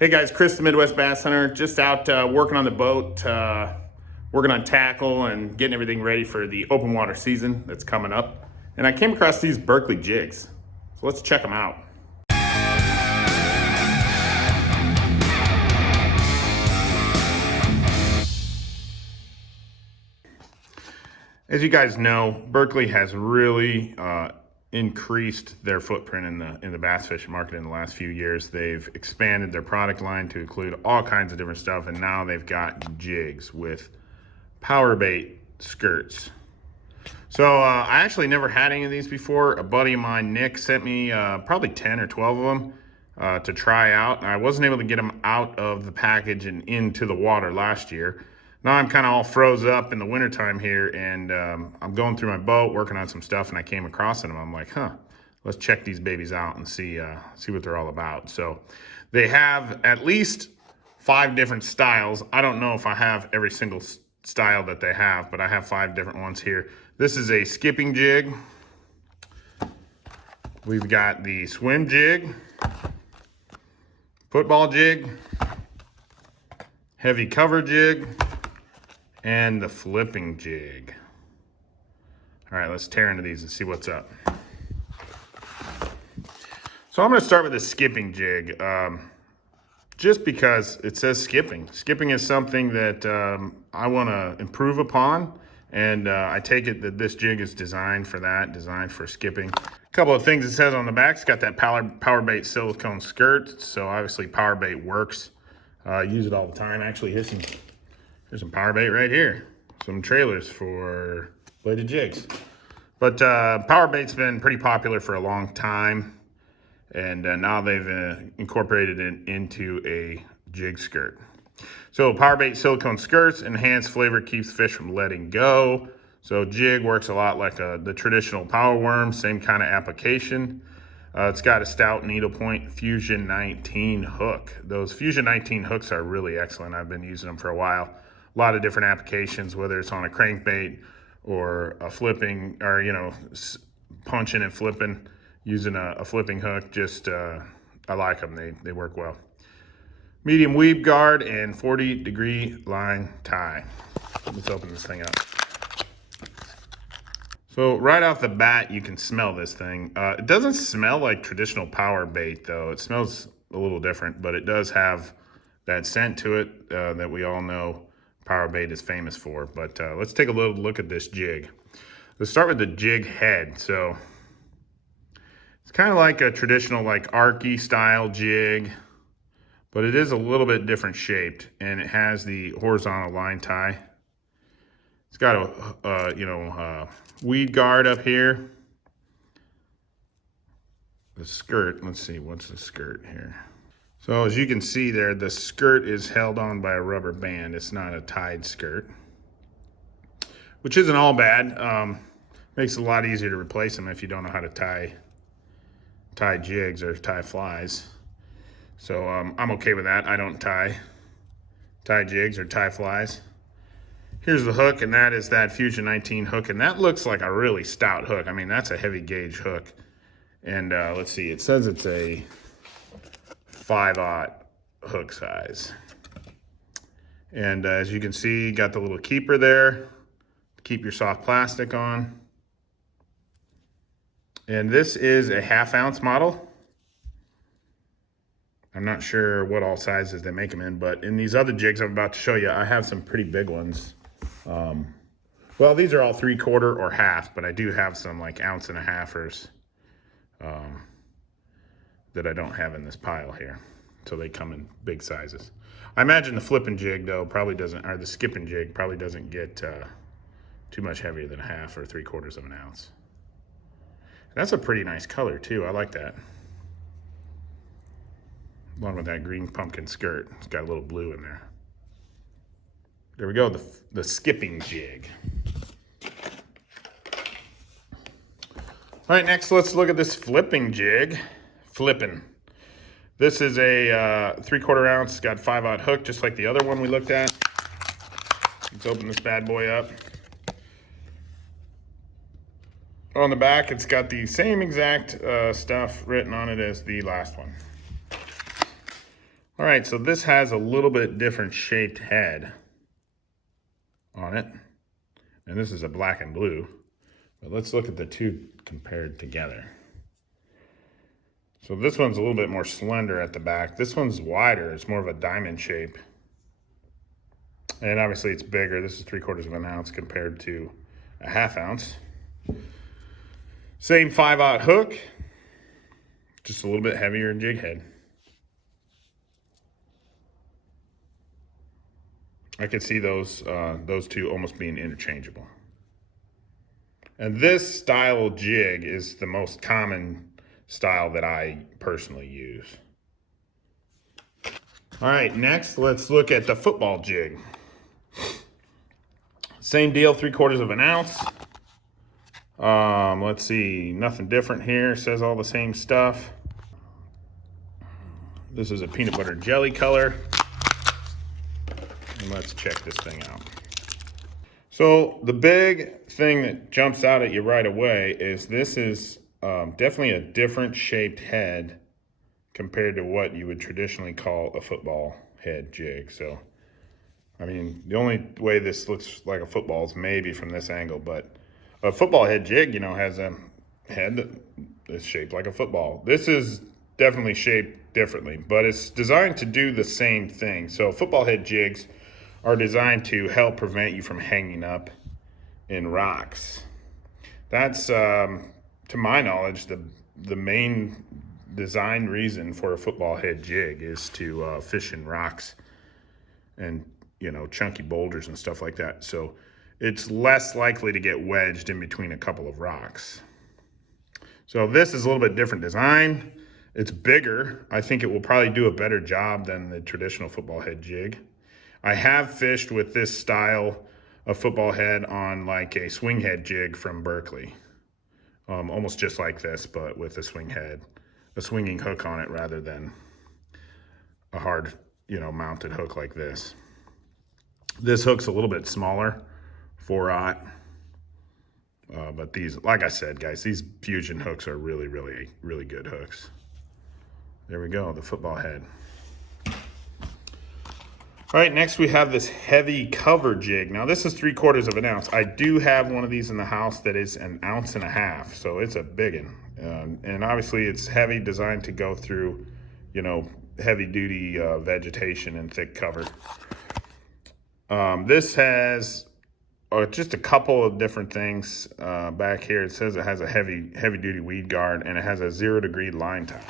Hey guys, Chris the Midwest Bass Hunter, just out working on the boat, working on tackle and getting everything ready for the open water season that's coming up. And I came across these Berkeley jigs, so let's check them out. As you guys know, Berkeley has really increased their footprint in the bass fishing market in the last few years. They've expanded their product line to include all kinds of different stuff, and now they've got jigs with power bait skirts. So I actually never had any of these before. A buddy of mine, Nick, sent me probably 10 or 12 of them to try out. I wasn't able to get them out of the package and into the water last year. Now I'm kind of all froze up in the wintertime here, and I'm going through my boat working on some stuff, and I came across them. I'm like, let's check these babies out and see what they're all about. So they have at least 5 different styles. I don't know if I have every single style that they have, but I have 5 different ones here. This is a skipping jig. We've got the swim jig, football jig, heavy cover jig, and the flipping jig. All right, let's tear into these and see what's up. So I'm gonna start with the skipping jig, just because it says skipping. Skipping is something that I wanna improve upon, and I take it that this jig is designed for that, designed for skipping. A couple of things it says on the back. It's got that power bait silicone skirt, so obviously power bait works. I use it all the time. Actually, here's some power bait right here. Some trailers for bladed jigs. But power bait's been pretty popular for a long time, and now they've incorporated it into a jig skirt. So power bait silicone skirts, enhanced flavor, keeps fish from letting go. So jig works a lot like the traditional power worm, same kind of application. It's got a stout needlepoint Fusion 19 hook. Those Fusion 19 hooks are really excellent. I've been using them for a while. A lot of different applications, whether it's on a crankbait or a flipping, or punching and flipping using a flipping hook. Just I like them. They work well. Medium weave guard and 40-degree line tie. Let's open this thing up. So right off the bat, you can smell this thing. It doesn't smell like traditional power bait though. It smells a little different, but it does have that scent to it that we all know power bait is famous for. But let's take a little look at this jig. Let's start with the jig head. So it's kind of like a traditional like Arky style jig, but it is a little bit different shaped, and it has the horizontal line tie. It's got a weed guard up here. The skirt, let's see, what's the skirt here? So as you can see there, the skirt is held on by a rubber band. It's not a tied skirt, which isn't all bad. Makes it a lot easier to replace them if you don't know how to tie jigs or tie flies. So I'm okay with that. I don't tie jigs or tie flies. Here's the hook, and that is that Fusion 19 hook, and that looks like a really stout hook. I mean, that's a heavy gauge hook. And let's see, it says it's a 5/0 hook size. And as you can see, got the little keeper there to keep your soft plastic on. And this is a 1/2 ounce model. I'm not sure what all sizes they make them in, but in these other jigs I'm about to show you, I have some pretty big ones. Well, these are all 3/4 or 1/2, but I do have some like 1.5 ounce that I don't have in this pile here. So they come in big sizes. I imagine the flipping jig though probably doesn't, or the skipping jig probably doesn't get too much heavier than 1/2 or 3/4 of an ounce. That's a pretty nice color too. I like that. Along with that green pumpkin skirt. It's got a little blue in there. There we go, the skipping jig. All right, next let's look at this flipping jig. Flipping. This is a 3/4 ounce, got 5/0 hook, just like the other one we looked at. Let's open this bad boy up. On the back, it's got the same exact stuff written on it as the last one. All right, so this has a little bit different shaped head on it. And this is a black and blue. But let's look at the two compared together. So this one's a little bit more slender at the back. This one's wider. It's more of a diamond shape. And obviously it's bigger. This is 3/4 of an ounce compared to a 1/2 ounce. Same 5/0 hook, just a little bit heavier jig head. I could see those two almost being interchangeable. And this style jig is the most common style that I personally use. All right, next let's look at the football jig. Same deal, 3/4 of an ounce. Let's see, nothing different here. It says all the same stuff. This is a peanut butter jelly color. And let's check this thing out. So the big thing that jumps out at you right away is this is definitely a different shaped head compared to what you would traditionally call a football head jig. So, I mean, the only way this looks like a football is maybe from this angle, but a football head jig, you know, has a head that is shaped like a football. This is definitely shaped differently, but it's designed to do the same thing. So football head jigs are designed to help prevent you from hanging up in rocks. That's, to my knowledge, the main design reason for a football head jig is to fish in rocks and, you know, chunky boulders and stuff like that. So it's less likely to get wedged in between a couple of rocks. So this is a little bit different design. It's bigger. I think it will probably do a better job than the traditional football head jig. I have fished with this style of football head on like a swing head jig from Berkeley. Almost just like this, but with a swing head, a swinging hook on it rather than a hard, you know, mounted hook like this. This hook's a little bit smaller, 4/0. But these, like I said, guys, these fusion hooks are really, really, really good hooks. There we go, the football head. All right, next we have this heavy cover jig. Now this is 3/4 of an ounce. I do have one of these in the house that is 1.5 ounces, so it's a big one. And obviously it's heavy, designed to go through, you know, heavy duty vegetation and thick cover. This has just a couple of different things back here. It says it has a heavy duty weed guard, and it has a 0-degree line tie.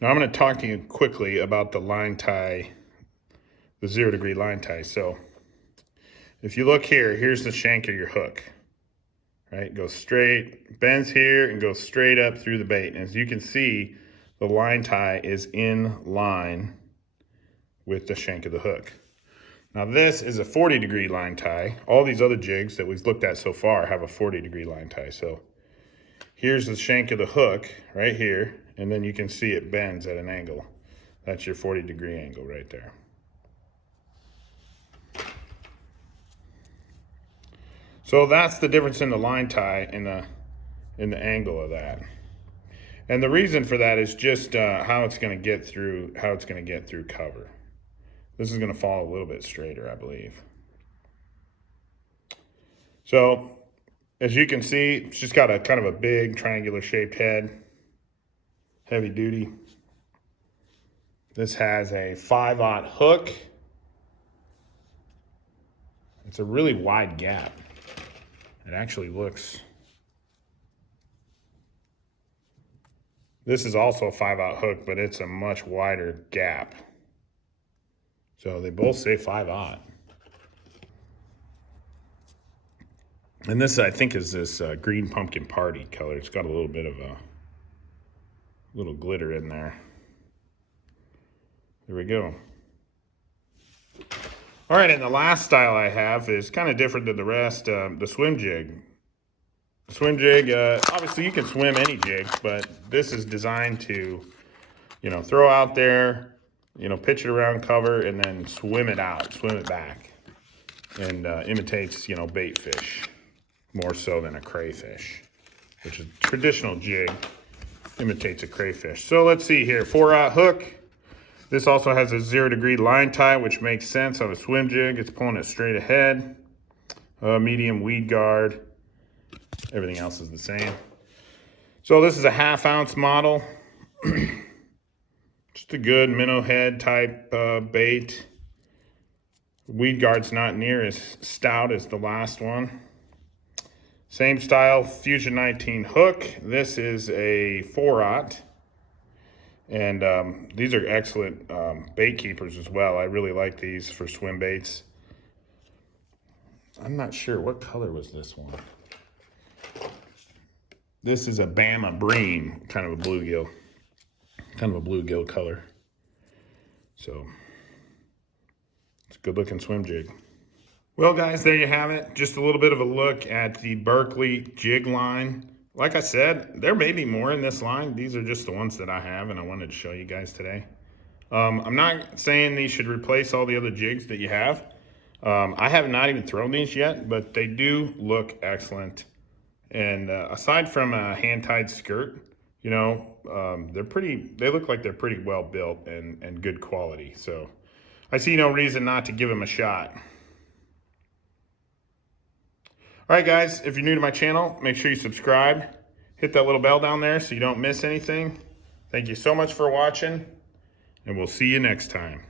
Now I'm going to talk to you quickly about the line tie, the 0-degree line tie. So if you look here, here's the shank of your hook, right? Goes straight, bends here, and goes straight up through the bait. And as you can see, the line tie is in line with the shank of the hook. Now this is a 40-degree line tie. All these other jigs that we've looked at so far have a 40-degree line tie. So here's the shank of the hook right here, and then you can see it bends at an angle. That's your 40-degree angle right there. So that's the difference in the line tie and the angle of that. And the reason for that is just how it's going to get through cover. This is going to fall a little bit straighter, I believe. So as you can see, it's just got a kind of a big triangular shaped head, heavy duty. This has a 5/0 hook. It's a really wide gap. It actually looks, this is also a 5/0 hook, but it's a much wider gap. So they both say 5/0. And this, I think, is this green pumpkin party color. It's got a little bit of a little glitter in there. There we go. All right, and the last style I have is kind of different than the rest, the swim jig. The swim jig, obviously you can swim any jig, but this is designed to, you know, throw out there, you know, pitch it around cover, and then swim it out, swim it back. And imitates, you know, bait fish more so than a crayfish. which is a traditional jig, imitates a crayfish. So let's see here, 4/0 hook. This also has a 0-degree line tie, which makes sense on a swim jig. It's pulling it straight ahead. Medium weed guard. Everything else is the same. So this is a 1/2 ounce model. Just a good minnow head type bait. Weed guard's not near as stout as the last one. Same style Fusion 19 hook. This is a 4/0. And these are excellent bait keepers as well. I really like these for swim baits. I'm not sure, what color was this one? This is a Bama Bream, kind of a bluegill. Kind of a bluegill color. So, it's a good looking swim jig. Well guys, there you have it. Just a little bit of a look at the Berkeley jig line. Like I said, there may be more in this line. These are just the ones that I have and I wanted to show you guys today. I'm not saying these should replace all the other jigs that you have. I have not even thrown these yet, but they do look excellent. And aside from a hand-tied skirt, you know, they look like they're pretty well built and good quality. So I see no reason not to give them a shot. All right, guys, if you're new to my channel, make sure you subscribe. Hit that little bell down there so you don't miss anything. Thank you so much for watching, and we'll see you next time.